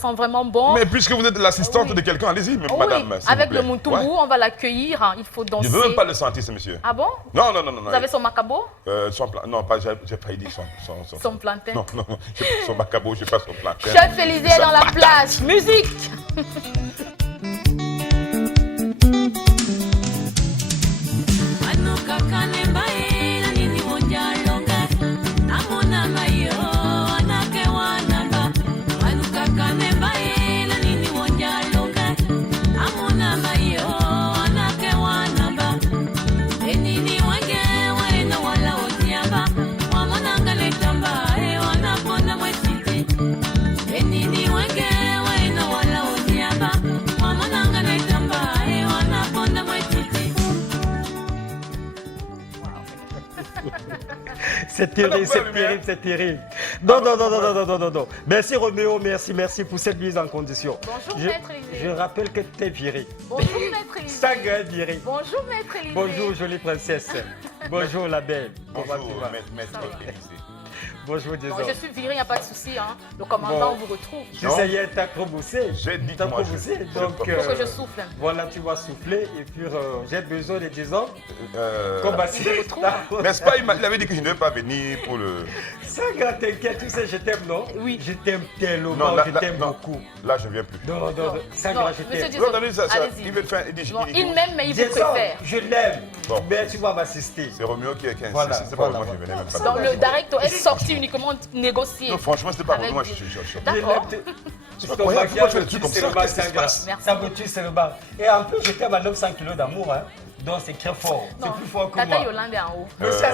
Sent vraiment bon. Mais puisque vous êtes l'assistante de quelqu'un, allez-y, madame. Avec le Muntumbu, on va l'accueillir. Hein. Il faut danser. Je ne veux même pas le sentir, ce monsieur. Ah bon? Non. Vous avez son macabo? Non, pas, j'ai failli dire son plantain. Non, son macabo, je n'ai pas son plantain. Chef Élysée dans la place. Musique. C'est terrible, c'est terrible, c'est terrible. Non. Merci Roméo, merci pour cette mise en condition. Bonjour Maître Élysée. Je rappelle que tu es viré. Bonjour Maître Élysée. Saga viré. Bonjour Maître Élysée. Bonjour jolie princesse. Bonjour la belle. Bonjour Maître Élysée. Bonjour Jason. Je suis viré, il n'y a pas de souci. Hein. Le commandant vous retrouve. Tu sais, il t'a trop bossé. J'ai dit que donc faut que je souffle. Voilà, tu vas souffler et puis j'ai besoin de Jason comme assistant. N'est-ce pas, il avait dit que je ne devais pas venir pour le... Saga, t'inquiète, tu sais, je t'aime, non? Oui. Je t'aime tellement, je t'aime beaucoup. Là, je ne viens plus. Non, Saga, je t'aime. Il veut faire... Il m'aime, mais il vous préfère. Je l'aime, mais tu vas m'assister. C'est Roméo qui est 15. Voilà, c'est pas moi, je venais même pas. Donc le directeur est sorti uniquement négocier. Non, franchement, c'était pas pour moi. D'accord. Ton maquillage, c'est le bas, ça me tue, c'est le bas. Et en plus, je t'aime à 900 kilos d'amour, hein. Donc c'est très fort. C'est plus fort que moi. Tata Yolande est en haut. Mais ça,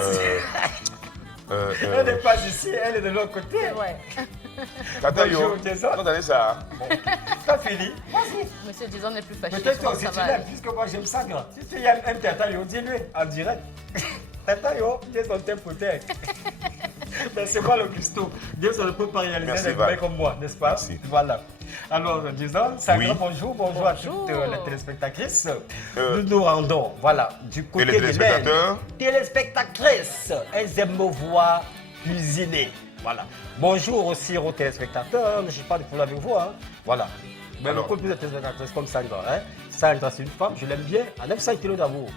elle n'est pas ici, elle est de l'autre côté. Ouais. Tata Yo, bonjour, Jason. attendez ça. T'as fini? Vas-y. Monsieur Jason n'est plus fâché. Peut-être aussi tu l'aimes, puisque moi j'aime ça, grand. Si tu aimes Tata Yo, dis-lui en direct. Tata Yo, Jason t'aime peut-être. Mais c'est moi le cuistot. Jason ne peut pas réaliser des mecs comme moi, n'est-ce pas? Merci. Voilà. Alors, Jason, Sagra, Oui. bonjour à toutes les téléspectatrices. Nous nous rendons, voilà, du côté Et les des téléspectateurs? Téléspectatrices, elles aiment me voir cuisiner. Voilà. Bonjour aussi aux téléspectateurs, je n'ai pas de problème avec vous. Hein. Voilà. Mais alors, beaucoup plus de téléspectatrices comme Sandra. Hein. Sandra, c'est une femme, je l'aime bien, à 900 kilos d'amour.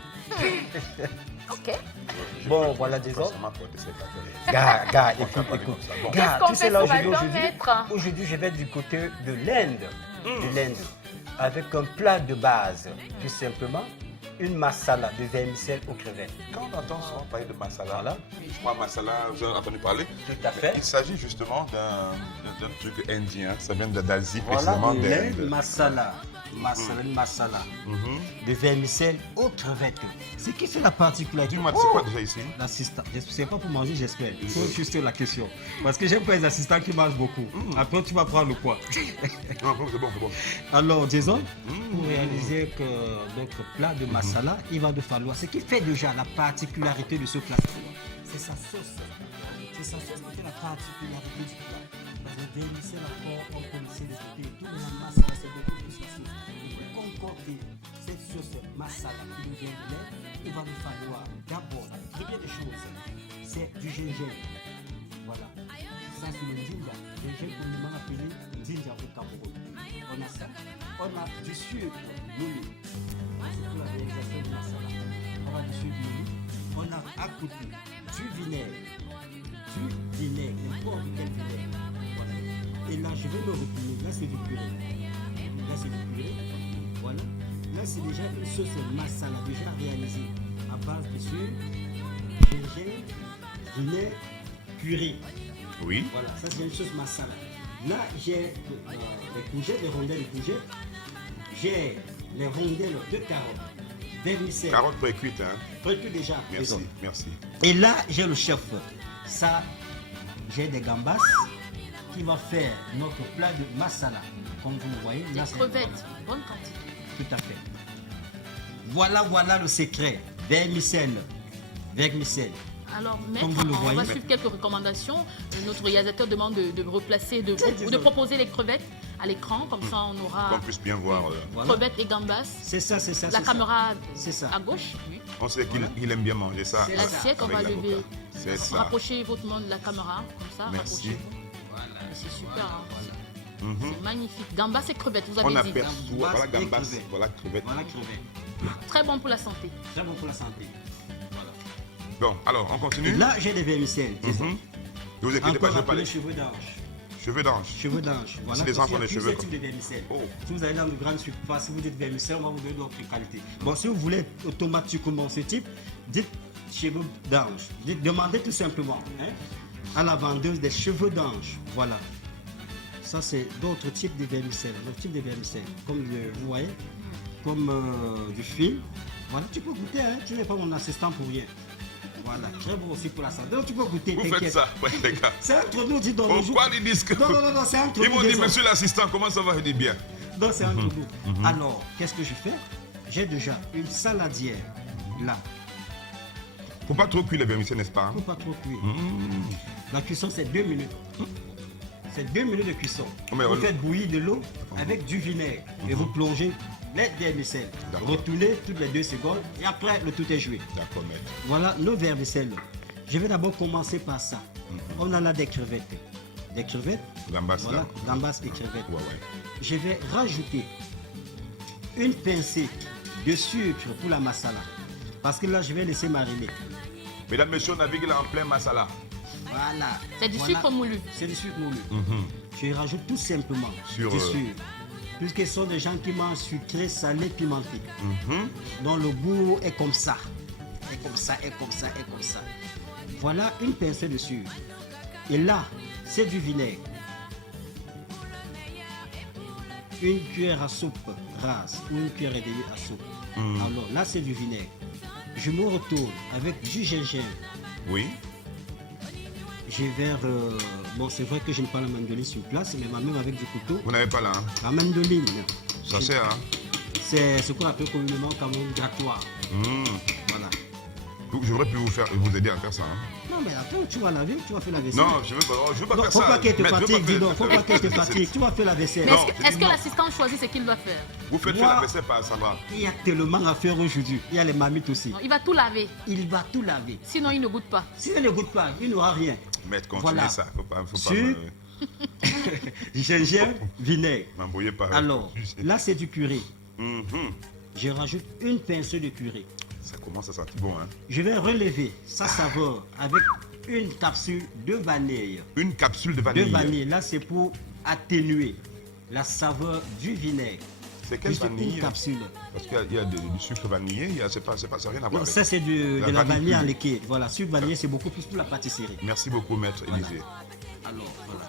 Ok. Bon, voilà, disons. Écoute. Qu'est-ce qu'on fait ce matin, maître? Aujourd'hui, je vais du côté de l'Inde. Avec un plat de base, tout simplement. Une masala de vermicelle aux crevettes. quand on entend souvent parler de masala, là, je crois masala, vous avez entendu parler. Tout à fait. Il s'agit justement d'un truc indien, ça vient d'Asie, Voilà, précisément de l'Inde, d'Inde. masala, de vermicelle aux crevettes. Ce qui fait la particularité. Dis-moi, c'est quoi déjà ici? L'assistant. C'est pas pour manger, j'espère. Il faut juste la question. Parce que j'aime pas les assistants qui mangent beaucoup. Après, tu vas prendre le poids. Non, c'est bon. Alors, Jason, pour réaliser que notre plat de masala, il va nous falloir. Ce qui fait déjà la particularité de ce plat, c'est sa sauce. C'est sa sauce qui fait la particularité du plat. Parce que vermicelle encore, on connaissait les côtés. Tout le masala, c'est beaucoup plus la sauce. Pour concocter cette sauce masala qui nous vient de l'air, il va nous falloir d'abord, la première des choses, c'est du gingembre. Voilà. Ça, c'est le ginger. Gingembre, communément appelé ginger au Cameroun. On a ça. On a du sucre moulu. C'est pour la réalisation du masala. On a du sucre moulu. On a à côté du vinaigre. N'importe quel vinaigre. Voilà. Et là, je vais me retourner. Là, c'est du purée. Voilà. Là, c'est déjà une sauce masala déjà réalisée à base de sucre, gingembre, vinaigre, purée. Oui. Voilà, ça c'est une sauce masala. Là, j'ai les courgettes, les rondelles de courgettes. J'ai les rondelles de carottes, vermicelle. Carottes précuites, hein? Précuites déjà. Merci. Et là, j'ai le chef. Ça, j'ai des gambas qui va faire notre plat de masala. Comme vous le voyez, là, Des crevettes, bonne quantité. tout à fait. Voilà le secret. Vermicelle. Alors, maître, Comme vous le on va voyez. suivre quelques recommandations. Notre réalisateur demande de replacer, de proposer les crevettes à l'écran. Comme ça, on aura Qu'on puisse bien voir. Voilà. crevettes et gambas. C'est ça. La caméra C'est ça. à gauche. Oui. On sait qu'il aime bien manger ça. C'est L'assiette, on va avec lever. l'avocat. C'est ça. Rapprochez votre main de la caméra. Comme ça, Merci. rapprochez-vous. C'est super. Hein. C'est magnifique. Gambas et crevettes, vous On avez dit. aperçoit, Gambas voilà et gambas, crevettes. voilà crevettes. Voilà crevette. Très bon pour la santé. Très bon pour la santé. Voilà. Bon, alors, on continue. Là, j'ai des vermicelles. disons. Ne vous inquiétez pas, Encore je vais appelé parler. cheveux d'ange. Cheveux d'ange. Cheveux d'ange. Voilà. les Parce enfants, qu'il y a les cheveux, plusieurs types de vermicelles. Oh. Si vous allez dans de grandes surfaces, si vous dites vermicelle, on va vous donner d'autres qualités. Bon, si vous voulez automatiquement ce type, dites cheveux d'ange. Demandez tout simplement à la vendeuse des cheveux d'ange. Voilà. Ça, c'est d'autres types de vermicelles. D'autres types de vermicelles. Comme vous voyez, comme du fil. Voilà, tu peux goûter. Tu n'es pas mon assistant pour rien. Voilà, très bon aussi pour la santé. Donc, tu peux goûter. Vous faites t'inquiète. ça, ouais, les gars. C'est entre nous, dis donc. le jour- Pourquoi ils disent que... Non, c'est entre Ils nous. m'ont dit, désolé. monsieur l'assistant, comment ça va? Je dis bien. Donc c'est un tout goût. Alors, qu'est-ce que je fais? J'ai déjà une saladière là. Faut pas trop cuire les vermicelles, n'est-ce pas? Faut pas trop cuire. La cuisson, c'est 2 minutes. C'est 2 minutes de cuisson. Mais Vous on- faites bouillir de l'eau avec du vinaigre et vous plongez les vermicelles. D'accord. Retournez toutes les 2 secondes et après, le tout est joué. D'accord, maître. Voilà nos vermicelles. Je vais d'abord commencer par ça. On en a des crevettes. Des crevettes. Gambas, Voilà, là. gambas et crevettes. Ouais. Je vais rajouter une pincée de sucre pour la masala. Parce que là, je vais laisser mariner. Mesdames, messieurs, on navigue là en plein masala. Voilà. C'est du Voilà. sucre moulu. C'est du sucre moulu. Je rajoute tout simplement Sur, du sucre. Puisque ce sont des gens qui mangent sucré, salé, pimenté. Donc le goût est comme ça. Est comme ça, est comme ça, est comme ça. Voilà une pincée de sucre. Et là, c'est du vinaigre. Une cuillère à soupe rase ou une cuillère et demie à soupe. Alors là, c'est du vinaigre. Je me retourne avec du gingembre. Oui. Je vais... bon, c'est vrai que je n'ai pas la mandoline sur place, mais même avec du couteau. Vous n'avez pas là, hein? La mandoline, Ça sert, hein? c'est ce qu'on appelle communément comme un grattoir. Voilà. Donc, j'aurais pu vous aider à faire ça, hein? Non, mais attends, tu vas laver, tu vas faire la vaisselle. Non, je veux pas Non, faire faut ça. pas qu'elle te Maître, je veux fatigue, pas dis faire- donc, faut pas qu'elle te fatigue. Tu vas faire la vaisselle. Mais Non, est-ce que, j'ai est-ce dit que non. l'assistant choisit ce qu'il doit faire? Vous faites Moi- la vaisselle par Sandra. Il y a tellement à faire aujourd'hui. Il y a les mamites aussi. Non, il va tout laver. Il va tout laver. Sinon, il ne goûte pas. S'il ne goûte pas, il n'aura rien. Maître, continuez Voilà. ça. Faut pas Sucre. Gingembre, vinaigre. m'embrouiller par... Alors, là, c'est du purée. Mhm. Je rajoute une pincée de purée. Ça commence à sentir bon, hein? Je vais relever sa saveur avec une capsule de vanille. Une capsule de De vanille. vanille, là, c'est pour atténuer la saveur du vinaigre. C'est quelle Juste vanille? une capsule. Parce qu'il y a du sucre vanillé, ça n'a rien à voir avec. Ça, c'est de la vanille en pure. liquide. Voilà, sucre vanillé, c'est beaucoup plus pour la pâtisserie. Merci beaucoup, maître Élisée. Alors, voilà.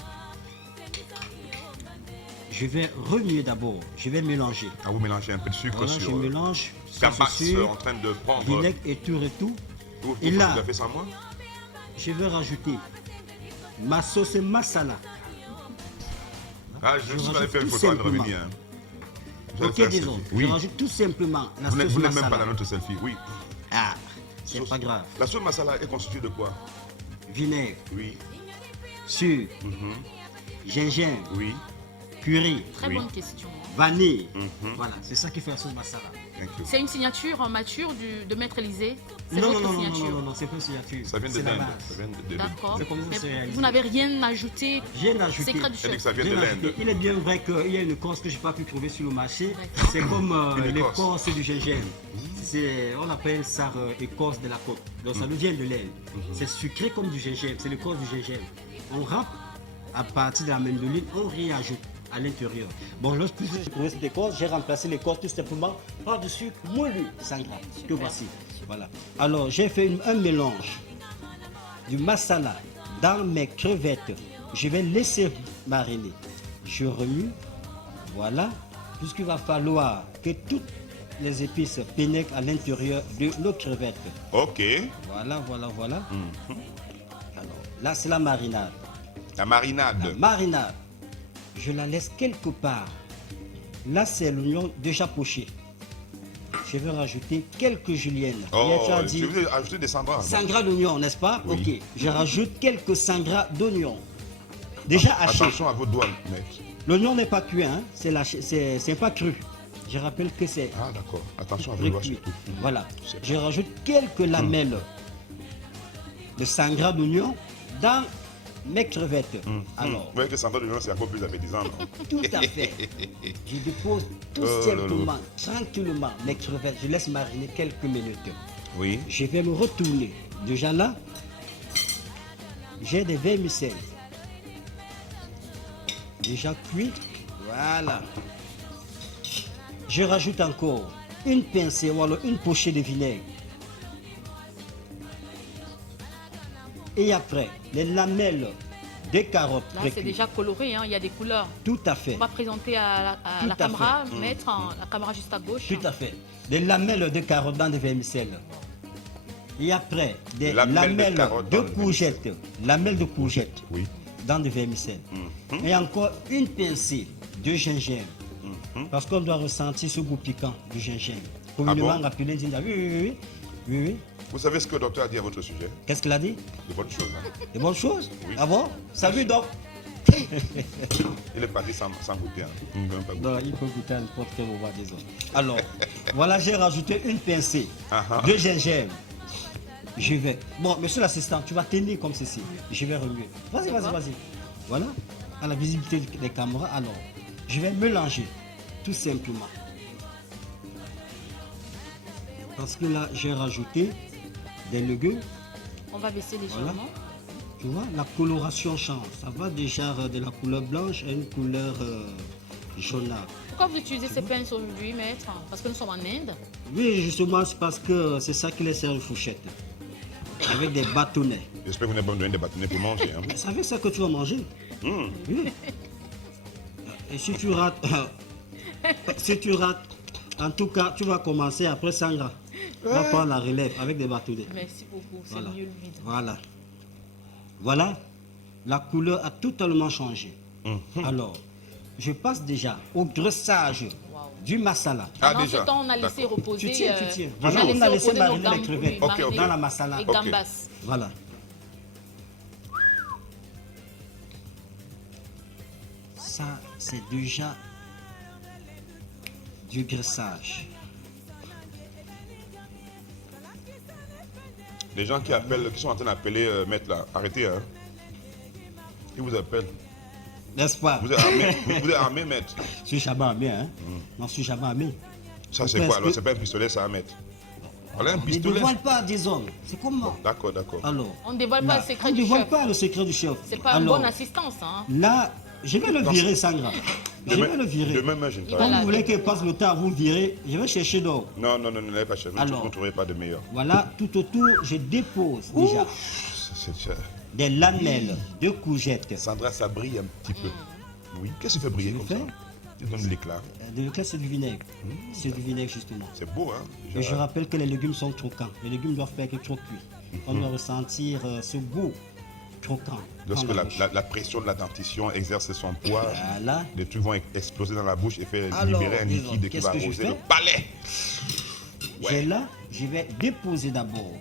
Je vais remuer d'abord. Je vais mélanger. Quand vous mélangez un peu de sucre Voilà, je sur mélange Gambas ce sucre, en train de prendre... vinaigre et tout et tout. Et Et là, vous avez ça, moi? je vais rajouter ma sauce masala. Ah, je je suis allé rajoute faire une tout photo à simplement. revenir. Hein. Je vais Ok, faire un disons, selfie. je Oui. rajoute tout simplement la Vous sauce n'êtes même masala. pas dans notre selfie, oui. Ah, c'est Sauce- pas grave. La sauce masala est constituée de quoi? Vinaigre, Oui. sucre, Mhm. gingembre, Oui. curry, Très Oui. bonne question. vanille. Mhm. Voilà, c'est ça qui fait la sauce masala. Thank you. C'est une signature en mature de Maître Élisée. C'est Non, votre non, non, non, signature. non, non, c'est pas une signature. Ça vient de C'est la l'Inde. base. Ça vient de- D'accord. C'est comme ça, Mais c'est réalisé. vous n'avez rien ajouté. J'ai ajouté. Secret du Elle dit que chef. ça vient J'ai de ajouté. l'Inde. Il est bien vrai qu'il y a une écorce que je n'ai pas pu trouver sur le marché. D'accord. C'est comme Une écorce. l'écorce du gingembre. On appelle ça écorce de la côte. Donc ça nous vient de l'Inde. C'est sucré comme du gingembre. C'est l'écorce du gingembre. On râpe à partir de la mandoline, on réajoute à l'intérieur. Bon, lorsque j'ai trouvé cette écorce, j'ai remplacé l'écorce tout simplement par du sucre moulu, 100 grammes. Que voici. Voilà. Alors, j'ai fait un mélange du masala dans mes crevettes. Je vais laisser mariner. Je remue. Voilà. Puisqu'il va falloir que toutes les épices pénètrent à l'intérieur de nos crevettes. Ok. Voilà, voilà, voilà. Alors, là, c'est la marinade. La La marinade. marinade, je la laisse quelque part. Là, c'est l'oignon déjà poché. Je vais rajouter quelques juliennes. Oh, Tu as je dit vais ajouter des sangras. 100 grammes d'oignon, n'est-ce pas? Oui. Ok. Je rajoute quelques 100 grammes d'oignon. Déjà haché. Attention à vos doigts, maître. L'oignon n'est pas cuit, hein? C'est pas cru. Je rappelle que c'est Ah, d'accord. Attention à vos doigts précuit. surtout. Voilà. C'est Je rajoute quelques lamelles de 100 grammes d'oignon dans mes crevettes. Alors, Vous voyez que Sandra de Lyon, c'est encore plus appétissant, non? tout à fait. Je dépose tout Oh là là. simplement, tranquillement, mes crevettes. Je laisse mariner quelques minutes. Oui. Je vais me retourner. Déjà là, j'ai des vermicelles. Déjà cuit. Voilà. Je rajoute encore une pincée ou alors une pochée de vinaigre. Et après, les lamelles de carottes Là, c'est précuites. déjà coloré, hein, il y a des couleurs. Tout à fait. On va présenter à Tout la à caméra, fait. mettre la caméra juste à gauche. Tout à fait. Des lamelles de carottes dans des vermicelles. Et après, des Lamelles de lamelles carottes de dans des courgettes. Lamelles de courgettes Oui. dans des vermicelles. Et encore une pincée de gingembre. Parce qu'on doit ressentir ce goût piquant du gingembre. Communément bon appelé ginger. Oui, oui, oui. Oui, oui. Vous savez ce que le docteur a dit à votre sujet? Qu'est-ce qu'il a dit? De bonnes choses. Hein? Des bonnes choses? Ah bon? Salut, donc. Il est parti sans goûter. Hein. Il ne veut même pas goûter. Non, il peut goûter à n'importe quel moment, disons. Alors, voilà, j'ai rajouté une pincée Ah, de gingembre. Je vais. Bon, monsieur l'assistant, tu vas tenir comme ceci. Je vais remuer. Vas-y, vas-y, vas-y. Voilà, à la visibilité des caméras. Alors, je vais mélanger, tout simplement. Parce que là, j'ai rajouté des légumes. On va baisser légèrement. Tu vois, la coloration change. Ça va déjà de la couleur blanche à une couleur jaunâtre. Pourquoi vous utilisez ces pinces aujourd'hui, maître? Parce que nous sommes en Inde. Oui, justement, c'est parce que c'est ça qui les sert de fourchette. Avec des bâtonnets. J'espère que vous n'avez pas me donné des bâtonnets pour manger. Hein. Vous savez ça que tu vas manger? Oui. Et si tu rates, en tout cas, tu vas commencer après Sangra. Tu vas prendre la relève avec des bâtonnets. Merci beaucoup, c'est Voilà. mieux le vide. Voilà. Voilà. La couleur a totalement changé. Alors, je passe déjà au dressage du masala. Ah, Pendant déjà. ce temps, on a laissé D'accord. reposer. Tu tiens, tu tiens. On a Voilà, on a laissé reposer nos mariner les crevettes. Ok, ok. Dans la masala. Et Ok. gambas. Voilà. Ça, c'est déjà du graissage. Les gens qui appellent, qui sont en train d'appeler maître là, arrêtez. Hein. Ils vous appellent. N'est-ce pas? Vous êtes armé, vous êtes armé, maître. Je suis jamais armé, hein? Non, je suis jamais armé. Ça c'est Parce quoi alors? que- C'est pas un pistolet, ça, maître. Voilà un On ne pistolet. dévoile pas, disons. C'est comment? D'accord, d'accord. Alors, On ne dévoile pas là, le secret on ne du dévoile chef. pas le secret du chef. C'est pas une Alors, bonne assistance. Hein. là, je vais le virer, Sangra. Je vais le virer. Demain, moi, je ne Il sais va pas. la- Comme vous voulez qu'il passe le temps à vous virer, je vais chercher d'or. Non, non, non, ne l'avez pas cherché. Alors. Vous ne trouverez pas de meilleur. Voilà, tout autour, je dépose déjà C'est- des lamelles de courgettes. Sandra, ça brille un petit peu. Oui. Qu'est-ce qui fait briller Je comme le ça? fais. Il donne de l'éclat. De l'éclat, c'est du vinaigre. C'est du vinaigre, justement. C'est beau, hein? Et je rappelle que les légumes sont croquants. Les légumes doivent pas être trop cuits. On doit ressentir ce goût croquant. Lorsque dans la, bouche. la pression de la dentition exerce son poids, Voilà. les trucs vont exploser dans la bouche et faire Alors, libérer un disons, liquide qui qu'est-ce va que je arroser fais le palais. J'ai là, je vais déposer d'abord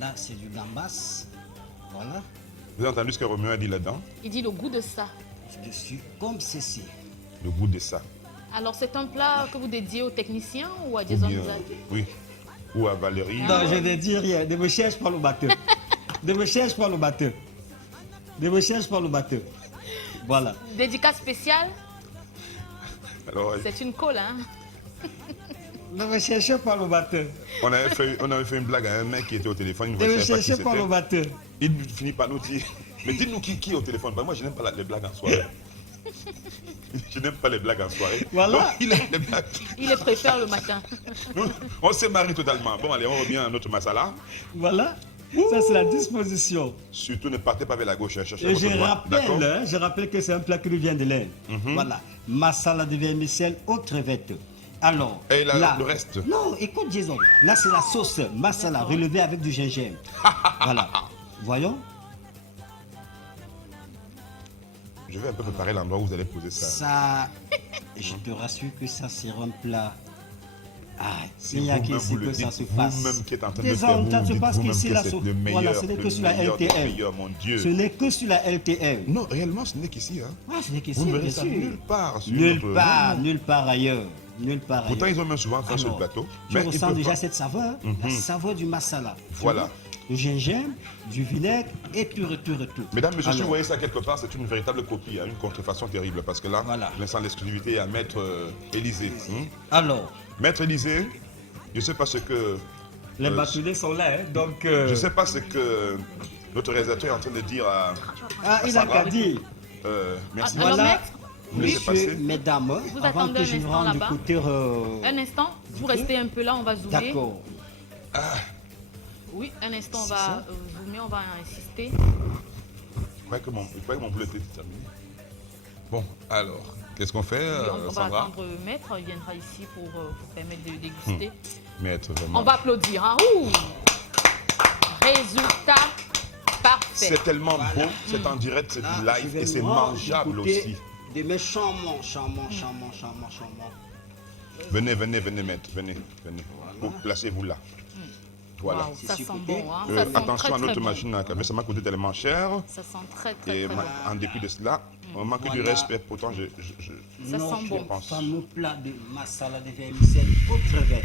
là, c'est du gambas. Voilà. Vous avez entendu ce que Roméo a dit là-dedans? Il dit le goût de ça. Dessus, comme ceci. Le goût de ça. Alors, c'est un plat que vous dédiez aux techniciens ou à Ou Jason bien, Mizal? oui. Ou à Valérie. Non, je ne dis rien. Ne me cherche pas le batteur. Ne me cherche pas le batteur. Ne me cherche pas le batteur. Voilà. Dédicace spéciale, Alors, c'est une colle. Hein? Ne me cherchez pas le batteur. on avait fait une blague à un mec qui était au téléphone. Il Ne ne me savait pas qui cherchez pas le c'était. batteur. Il finit par nous dire, mais dites-nous qui est au téléphone. Moi, je n'aime pas les blagues en soirée. Je n'aime pas les blagues en soirée. Voilà. Donc, il aime les blagues. Il les préfère le matin. Nous, on s'est marié totalement. Bon, allez, on revient à notre masala. Voilà. Ça, c'est la disposition. Surtout, ne partez pas vers la gauche, hein, cherchez Et votre droite. D'accord. je rappelle que c'est un plat qui nous vient de l'Inde. Voilà. Masala de vermicelle aux crevettes. Alors, Et là, là- le reste? Non, écoute, Jason. Là, c'est la sauce masala relevée avec du gingembre. Voilà. Voyons. Je vais un peu préparer l'endroit où vous allez poser ça. Ça, je te rassure que ça sera un plat. Ah, Si il n'y a vous-même qu'ici vous le que ça dites, se passe. vous-même qui êtes en train de Des le faire, hommes, ça vous se dites passe vous-même qu'ici, que là, c'est sur- le meilleur, voilà, ce n'est que sur la le meilleur des LTL. meilleurs, mon Dieu. Ce n'est que sur la LTL. Non, réellement, ce n'est qu'ici. Hein. Ah, ce n'est qu'ici, Vous ne bien verrez ça sûr. nulle part. Sur Nulle notre- part, Non, non. nulle part ailleurs. Nulle part Pourtant, ailleurs. ils ont même souvent fait sur le Alors, plateau. Tu il ressens peut déjà pas- cette saveur, la saveur du masala. Tu Voilà. vois, le gingembre, du vinaigre et tout. Mesdames, messieurs, si Alors, vous voyez ça quelque part, c'est une véritable copie, hein, une contrefaçon terrible. Parce que là, Voilà. l'instant d'exclusivité est à Maître Élysée. alors, Maître Élysée, je ne sais pas ce que. les bâtonnets sont là, hein, donc... Je ne sais pas ce que notre réalisateur est en train de dire à. Ah, il a qu'à dire. Merci. Alors, Voilà, maître, Vous laissez messieurs, passer. mesdames, Vous avant attendez que un je vous instant rende du là-bas. côté... un instant, vous restez un peu là, on va zoomer. D'accord. Oui, un instant, on C'est va ça. zoomer, on va insister. Je croyais que mon boulot était terminé. Bon, alors, qu'est-ce qu'on fait, On va Sandra? attendre maître, il viendra ici pour permettre de déguster. Maître, vraiment. On va applaudir. Hein. Ouh. Résultat parfait. C'est tellement beau, c'est en direct, c'est Là, du je live vais et c'est me rendre mangeable du côté aussi. De mes charmants. Venez, maître, venez. Placez-vous là. Voilà. Waouh, ça C'est sent côté. bon. Hein. Ça sent Attention très, à très notre bon. machine à café, ça m'a coûté tellement cher. Ça sent très très Et très bon. en dépit de cela, on manque du Voilà. respect. Pourtant, Ça Notre sent bon. pense. fameux plat de masala de vermicelle aux crevettes.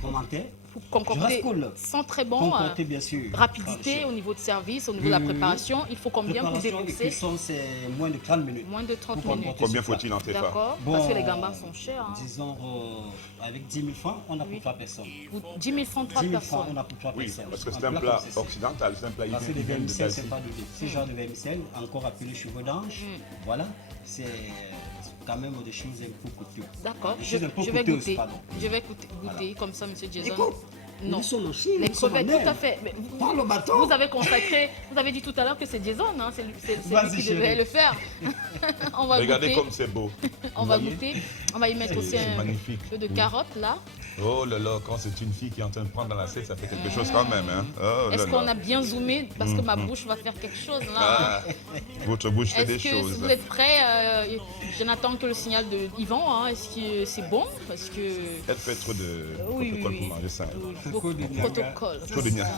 Commentaire. Pour Je concocter, reste cool. sent très bon. Concocter, bien sûr. Rapidité au niveau de service, au niveau de la préparation. Il faut combien pour Préparation et dépousser? cuisson, c'est moins de 30 minutes. Moins de 30 Pour minutes. concocter Combien ce plat. faut-il en TFA? D'accord. Bon, Parce que les gambas sont chers. Hein. Disons, avec 10 000 francs, on a pour Oui. 3 personnes. 10 000 francs, 3 10 000 francs, personnes. on a pour 3 Oui, personnes. parce que c'est Un un plat plat comme ceci. occidental, c'est un plat Parce que les italien de vermicelles, c'est Dacie. pas de lait. Ce genre de vermicelle, encore appelé cheveux d'ange, voilà, c'est quand même des choses un peu coûteuses. D'accord. Des Je, choses un peu je vais coûteuses, goûter. pardon. Je vais goûter comme ça, monsieur Jason. Écoute, Non. nous sommes en Chine, Les nous sommes en crevettes, mer. tout à fait. Mais Prends le bateau. vous avez consacré, vous avez dit tout à l'heure que c'est Jason, hein, c'est lui Vas-y, qui chérie. devait le faire. On va Regardez goûter. comme c'est beau. On va voyez goûter. On va y mettre aussi C'est un magnifique. peu de carottes là. Oh là là, quand c'est une fille qui est en train de prendre dans l'assiette, ça fait quelque chose quand même. Hein? Oh là Est-ce qu'on là. a bien zoomé? Parce que ma bouche va faire quelque chose là. Ah, votre bouche fait Est-ce des que choses. vous êtes prêts? Je n'attends que le signal de Yvan. Hein. Est-ce que c'est bon? Parce que Elle fait trop de oui, protocole oui, pour manger ça. oui, Trop beaucoup de de protocole.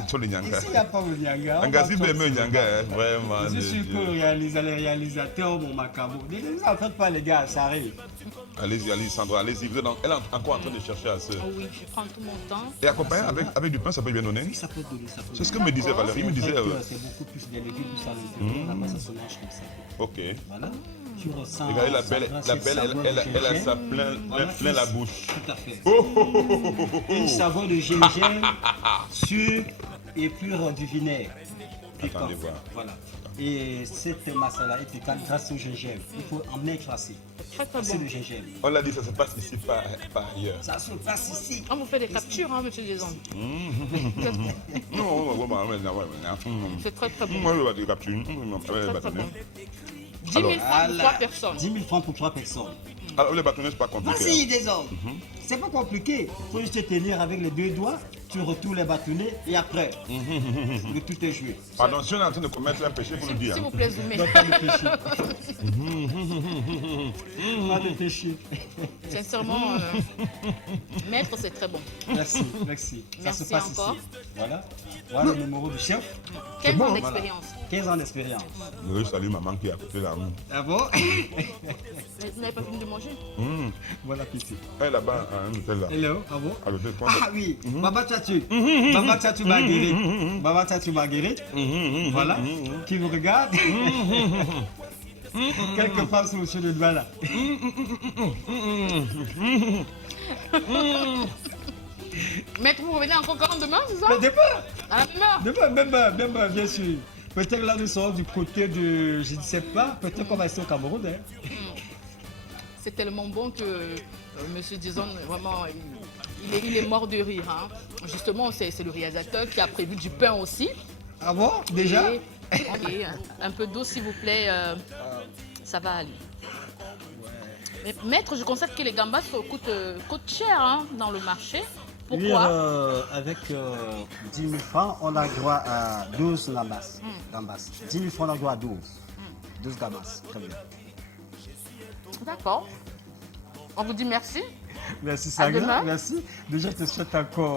Trop de nyanga. Ici, il n'y a pas de nyanga. on Angasi va même sortir. nyanga, hein, vraiment. Je de suis sûr Dieu. que les réalisateurs, mon macabo. Ne les en faites pas, les gars, ça arrive. Allez-y, Sandra, allez-y. Elle est encore en train de chercher à se. Ah oui, je prends tout mon temps. Et accompagné avec du pain, ça peut bien donner. Oui, ça peut donner, ça peut C'est ce que donner. me disait Valérie. Il me disait. C'est beaucoup plus des légumes, plus à l'intérieur. Là-bas, ça se mange comme ça. Ok. Voilà. Tu ressens. Regardez la belle, elle a ça plein la bouche. Tout à fait. Oh, oh, oh, oh, oh, oh. Une saveur de gingembre, sucre et pur du vinaigre. Piquant. Attendez voir. Voilà. Et cette masala est piquante grâce au gingembre. Il faut en mettre assez. Très très Assez bon. de gingembre. On l'a dit, ça se passe ici, pas ailleurs. Ça se passe ici. On vous fait des captures, hein, monsieur Jason. Non, C'est très très bon. moi je vais te capturer. Très très bon. 10 000 Alors, francs pour 3 personnes. 10 000 francs pour 3 personnes. Alors, les bâtonnets, c'est pas compliqué. Vas-y, des hommes. C'est pas compliqué. Il faut juste te tenir avec les deux doigts, tu retournes les bâtonnets et après, le tout est joué. Pardon, si on est en train de commettre un péché, il faut nous dire. S'il vous plaît, zoomez. Non, pas de péché. Pas de péché. Sincèrement, maître, c'est très bon. Merci, merci. Ça Merci se passe encore. ici. Voilà. Voilà le numéro du chef. 15 bon, ans voilà. d'expérience. 15 ans d'expérience. Oui, salut maman qui est à côté là. Ah bon? Vous n'avez pas fini de manger? Bon appétit. Elle là-bas, à un hôtel là. Hello, ah bon? À l'hôtel, Ah oui, Baba Tchatu. Baba Tchatu Marguerite. Baba Tchatu Marguerite. Voilà. Qui vous regarde. Quelque part sur monsieur le doigt là. Maître, vous revenez encore quand demain, c'est ça? Mais demain, À la même heure? demain, bien sûr. Peut-être là nous sommes du côté de, je ne sais pas, peut-être qu'on va rester au Cameroun. Hein. C'est tellement bon que monsieur Jason, vraiment, il est mort de rire. Hein. Justement, c'est le réalisateur qui a prévu du pain aussi. Ah bon, déjà? Et- et un peu d'eau, s'il vous plaît, ça va aller. Mais, maître, je constate que les gambas coûtent cher hein, dans le marché. Oui, Pourquoi? avec 10 000 francs, on a droit à 12 gambas. 10 000 francs, on a droit à 12. 12 gambas. Très bien. D'accord. On vous dit merci. Merci, À demain. Saga. Merci. Déjà, je te souhaite encore.